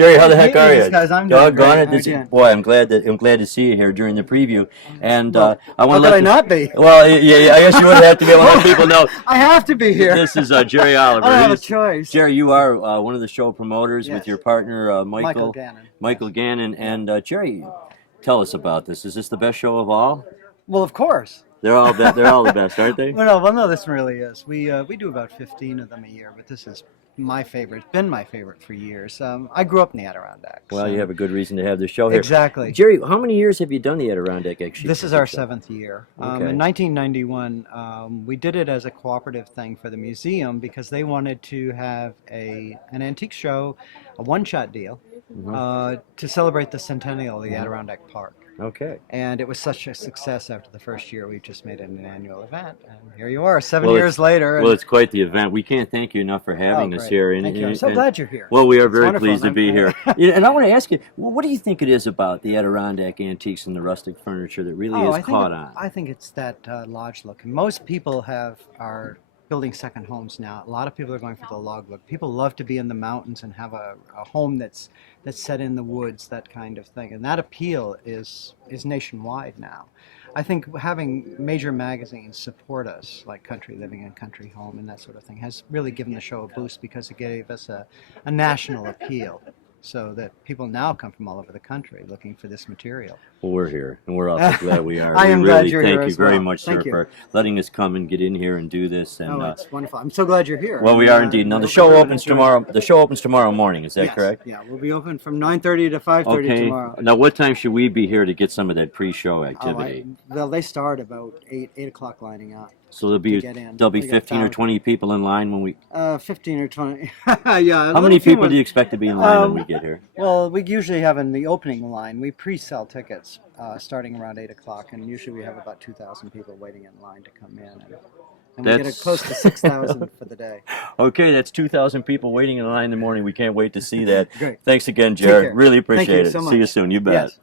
Jerry, how the heck are you? Guys, I'm Doggone it! How you doing? Boy, I'm glad to see you here during the preview. And I want How to could let I not be? Well, yeah, I guess you would have to be able to let people know. I have to be here. This is Jerry Oliver. I don't have a choice. Jerry, you are one of the show promoters with Yes. your partner Michael Gannon. Michael Yes. Gannon, and Jerry, tell us about this. Is this the best show of all? Well, of course. They're all the best, aren't they? Well, no, this really is. We do about 15 of them a year, but this is my favorite. It's been my favorite for years. I grew up in the Adirondacks. Well, you have a good reason to have this show here. Exactly. Jerry, how many years have you done the Adirondack Egg Sheep? This is our 7th year. Okay. In 1991, we did it as a cooperative thing for the museum because they wanted to have an antique show, a one-shot deal, to celebrate the centennial of the Adirondack Park. Okay. And it was such a success after the first year, we just made it an annual event. And here you are, 7 years later. Well, it's quite the event. We can't thank you enough for having us here. Thank you. I'm so glad you're here. Well, we are very pleased to be here. And I want to ask you, what do you think it is about the Adirondack antiques and the rustic furniture that really is caught on? I think it's that lodge look. Most people are building second homes now. A lot of people are going for the log look. People love to be in the mountains and have a home that's set in the woods, that kind of thing. And that appeal is nationwide now. I think having major magazines support us, like Country Living and Country Home and that sort of thing, has really given the show a boost because it gave us a national appeal. So that people now come from all over the country looking for this material. Well, we're here, and we're also glad we are. I am glad you're here. Thank you very much, sir, Thank you for letting us come and get in here and do this. And, it's wonderful. I'm so glad you're here. Well, we are indeed. Now the show opens tomorrow. The show opens tomorrow morning. Is that correct? Yeah, we'll be open from 9:30 to 5:30 tomorrow. Now, what time should we be here to get some of that pre-show activity? Well, they start about 8 o'clock lining up. So there'll be 15 or 20 people in line when we. 15 or 20. Yeah. How many people do you expect to be in line when we get here? Well, we usually have in the opening line. We pre-sell tickets starting around 8 o'clock, and usually we have about 2,000 people waiting in line to come in. And we get close to 6,000 for the day. Okay, that's 2,000 people waiting in line in the morning. We can't wait to see that. Great. Thanks again, Jared. Really appreciate it. So much. See you soon. You bet. Yes.